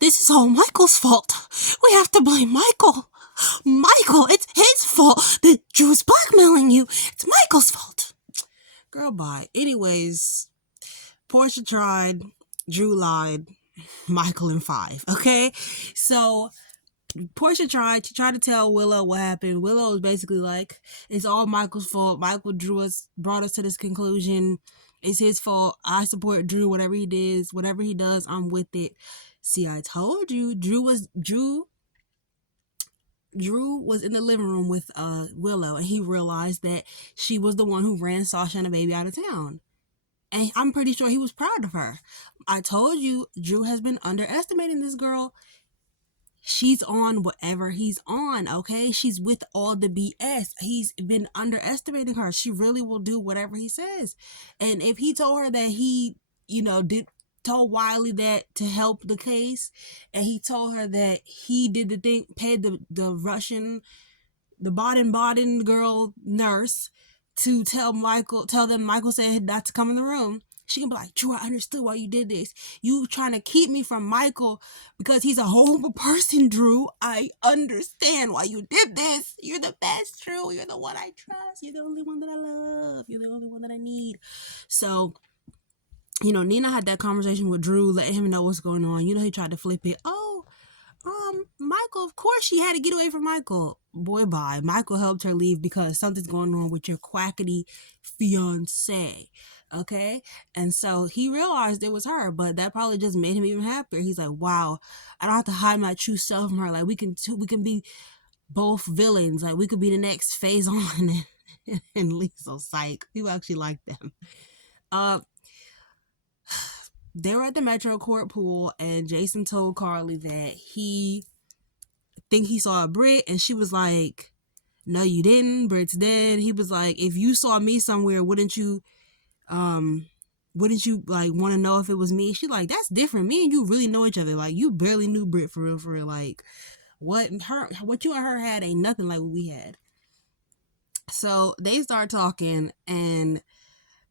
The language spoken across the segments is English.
This is all Michael's fault. We have to blame Michael. Michael, it's his fault that Drew's blackmailing you. It's Michael's fault. Girl, bye. Anyways, Portia tried, Drew lied, Michael in 5. Okay? So Portia tried to tell Willow what happened. Willow was basically like, it's all Michael's fault. Michael brought us to this conclusion. It's his fault. I support Drew, whatever he does, I'm with it. See, I told you, Drew was in the living room with Willow, and he realized that she was the one who ran Sasha and the baby out of town. And I'm pretty sure he was proud of her. I told you, Drew has been underestimating this girl. She's on whatever he's on, okay? She's with all the BS. He's been underestimating her. She really will do whatever he says. And if he told her that he, told Wiley that to help the case, and he told her that he did the thing, paid the Russian, the Baden girl nurse to tell them Michael said not to come in the room, she can be like, Drew, I understood why you did this. You trying to keep me from Michael because he's a horrible person, Drew. I understand why you did this. You're the best, Drew. You're the one I trust. You're the only one that I love. You're the only one that I need. So, Nina had that conversation with Drew, letting him know what's going on. He tried to flip it. Oh, Michael, of course she had to get away from Michael. Boy, bye. Michael helped her leave because something's going on with your quackity fiance. Okay? And so he realized it was her, but that probably just made him even happier. He's like, wow, I don't have to hide my true self from her. Like, we can be both villains. Like, we could be the next phase on and Liesel, psych. People actually like them. They were at the Metro Court pool, and Jason told Carly that he saw a Brit, and she was like, no, you didn't. Brit's dead. He was like, if you saw me somewhere, wouldn't you like want to know if it was me? She's like, that's different. Me and you really know each other. Like, you barely knew Brit for real. Like, what you and her had ain't nothing like what we had. So they start talking, and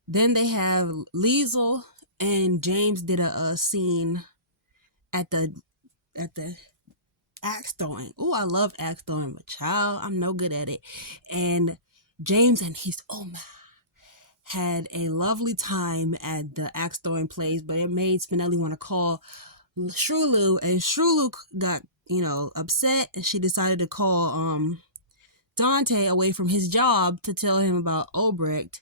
then they have Liesel and James did a scene at the axe throwing. Oh, I loved axe throwing, but child, I'm no good at it. And James and his Oma had a lovely time at the axe throwing place, but it made Spinelli want to call Shrulu, and Shrulu got, upset, and she decided to call Dante away from his job to tell him about Obrecht.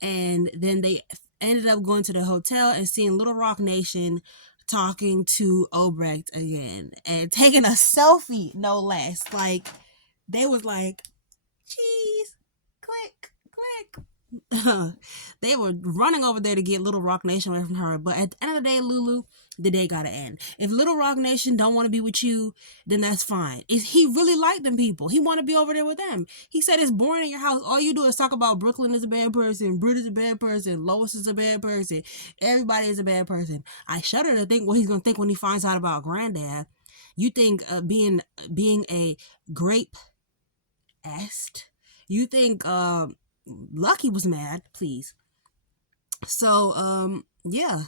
And then they ended up going to the hotel and seeing Little Rock Nation talking to Obrecht again and taking a selfie, no less. Like, they was like, cheese, click, click. They were running over there to get Little Rock Nation away from her. But at the end of the day, Lulu, the day gotta end. If Little Rock Nation don't want to be with you, then that's fine. He really liked them people. He want to be over there with them. He said it's boring in your house. All you do is talk about Brooklyn is a bad person, Britt is a bad person, Lois is a bad person, everybody is a bad person. I shudder to think what he's gonna think when he finds out about Granddad. You think being a grape est? You think Lucky was mad? Please. So yeah.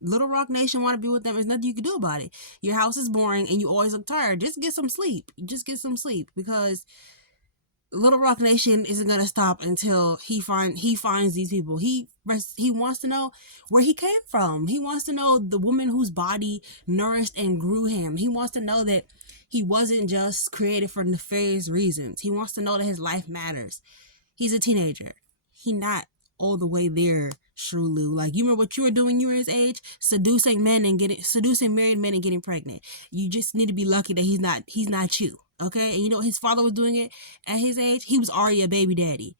Little Rock Nation want to be with them. There's nothing you can do about it. Your house is boring and you always look tired. Just get some sleep. Because Little Rock Nation isn't gonna stop until he finds these people. He wants to know where he came from. He wants to know the woman whose body nourished and grew him. He wants to know that he wasn't just created for nefarious reasons. He wants to know that his life matters. He's a teenager. He not all the way there, Shrulu. Like, you remember what you were doing when you were his age? Seducing married men and getting pregnant. You just need to be lucky that he's not you. Okay? And you know his father was doing it at his age? He was already a baby daddy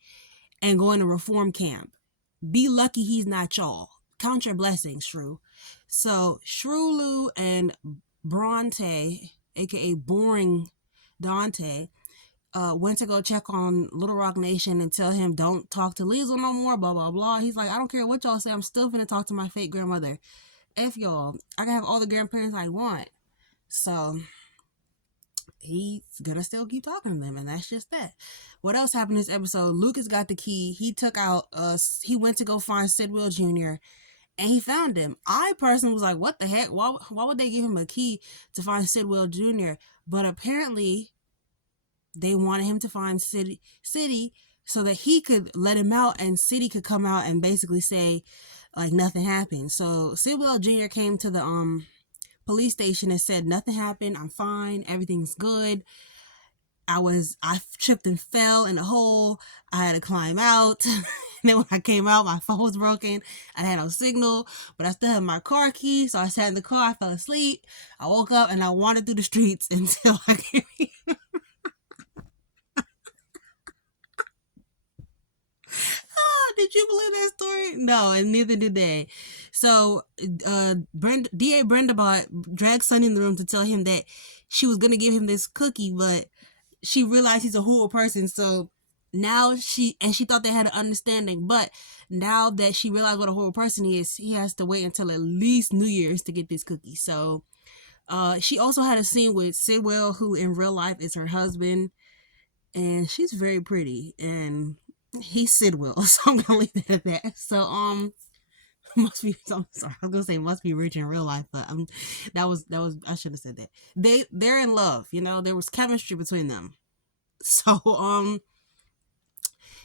and going to reform camp. Be lucky he's not y'all. Count your blessings, Shrew. So Shrulu and Bronte, aka Boring Dante, went to go check on Little Rock Nation and tell him don't talk to Liesel no more, blah, blah, blah. He's like, I don't care what y'all say, I'm still finna talk to my fake grandmother. F y'all. I can have all the grandparents I want. So he's gonna still keep talking to them, and that's just that. What else happened in this episode? Lucas got the key. He went to go find Sidwell Jr., and he found him. I personally was like, what the heck? Why would they give him a key to find Sidwell Jr.? But apparently they wanted him to find City so that he could let him out, and City could come out and basically say like nothing happened. So Sidwell Jr. came to the police station and said nothing happened. I'm fine. Everything's good. I tripped and fell in a hole. I had to climb out. And then when I came out, my phone was broken. I had no signal, but I still had my car key. So I sat in the car. I fell asleep. I woke up and I wandered through the streets until I came. Did you believe that story? No, and neither did they. So, DA Brenda Bott dragged Sonny in the room to tell him that she was gonna give him this cookie, but she realized he's a horrible person. So now she thought they had an understanding, but now that she realized what a horrible person he is, he has to wait until at least New Year's to get this cookie. So, she also had a scene with Sidwell, who in real life is her husband, and she's very pretty, and he's Sidwell, so I'm gonna leave it at that. So must be, I'm sorry, I was gonna say must be rich in real life, but that was I should have said that. They're in love, there was chemistry between them. So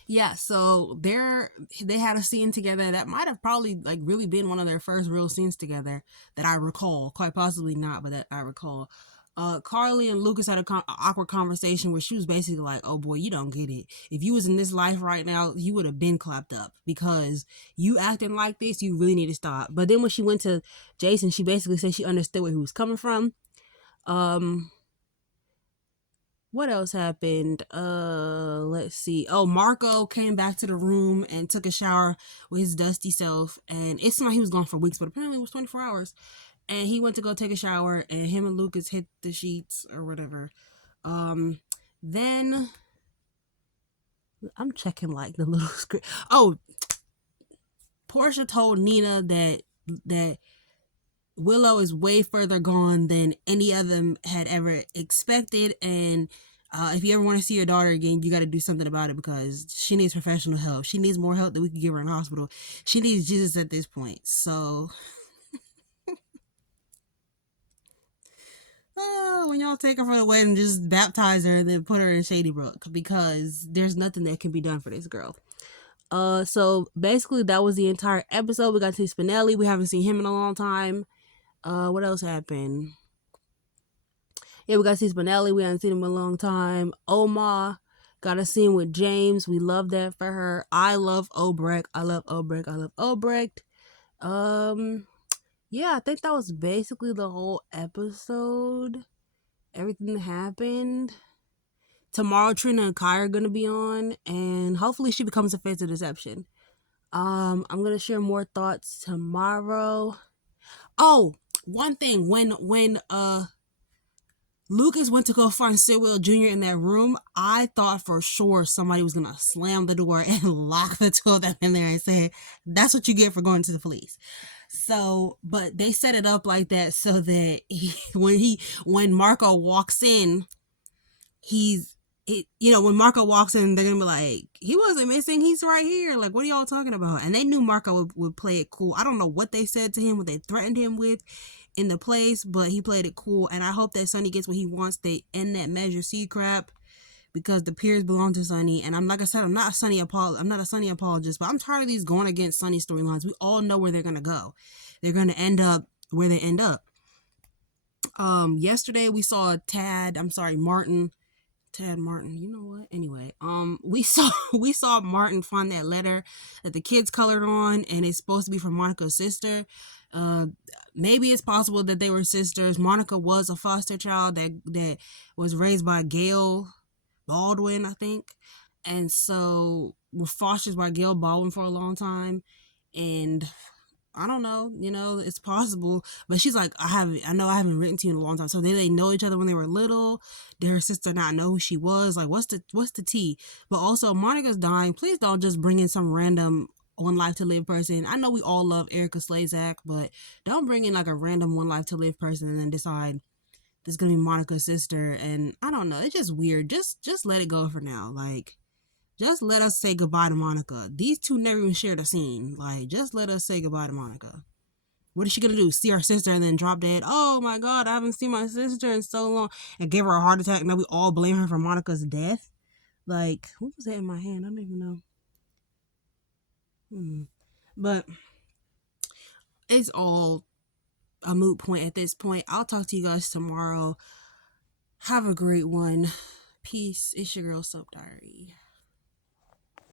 yeah, so they had a scene together that might have probably like really been one of their first real scenes together that I recall. Quite possibly not, but that I recall. Carly and Lucas had an awkward conversation where she was basically like, "Oh boy, you don't get it. If you was in this life right now, you would have been clapped up because you acting like this. You really need to stop." But then when she went to Jason, she basically said she understood where he was coming from. What else happened? Let's see. Oh, Marco came back to the room and took a shower with his dusty self, and it seemed like he was gone for weeks, but apparently it was 24 hours. And he went to go take a shower, and him and Lucas hit the sheets or whatever. Then I'm checking like the little script. Oh, Portia told Nina that Willow is way further gone than any of them had ever expected, and if you ever want to see your daughter again, you got to do something about it because she needs professional help. She needs more help than we can give her in the hospital. She needs Jesus at this point. So, when y'all take her for the wedding, just baptize her and then put her in Shady Brook because there's nothing that can be done for this girl. So basically that was the entire episode. We got to see Spinelli. We haven't seen him in a long time. What else happened? Yeah, we got to see Spinelli. We haven't seen him in a long time. Oma got a scene with James. We love that for her. I love Obrecht. I love Obrecht. Yeah, I think that was basically the whole episode. Everything that happened. Tomorrow, Trina and Kai are going to be on, and hopefully she becomes a face of deception. I'm going to share more thoughts tomorrow. Oh, one thing, when Lucas went to go find Sidwell Jr. in that room, I thought for sure somebody was going to slam the door and lock the two of them in there and say, that's what you get for going to the police. So, but they set it up like that so that when Marco walks in, when Marco walks in, they're gonna be like, he wasn't missing, he's right here. Like, what are y'all talking about? And they knew Marco would play it cool. I don't know what they said to him, what they threatened him with in the place, but he played it cool. And I hope that Sonny gets what he wants. They end that Measure C crap because the peers belong to Sonny. And I'm, like I said, I'm not a Sonny apologist, but I'm tired of these going against Sonny storylines. We all know where they're gonna go. They're gonna end up where they end up. Yesterday we saw Martin, you know what? Anyway, we saw Martin find that letter that the kids colored on, and it's supposed to be from Monica's sister. Maybe it's possible that they were sisters. Monica was a foster child that was raised by Gail Baldwin, I think, and so were fostered by Gail Baldwin for a long time, and I don't know, it's possible. But she's like, I know I haven't written to you in a long time. So did they know each other when they were little? Did her sister not know who she was? Like, what's the tea? But also, Monica's dying. Please don't just bring in some random One Life to Live person. I know we all love Erica Slezak, but don't bring in like a random One Life to Live person and then decide this is gonna be Monica's sister. And I don't know, it's just weird. Just let it go for now. Like, Just let us say goodbye to Monica. These two never even shared a scene. Like, just let us say goodbye to Monica. What is she gonna do? See her sister and then drop dead? Oh my god, I haven't seen my sister in so long. And give her a heart attack. Now we all blame her for Monica's death. Like, what was that in my hand? I don't even know. But it's all a moot point at this point. I'll talk to you guys tomorrow. Have a great one. Peace. It's your girl Soap Diary.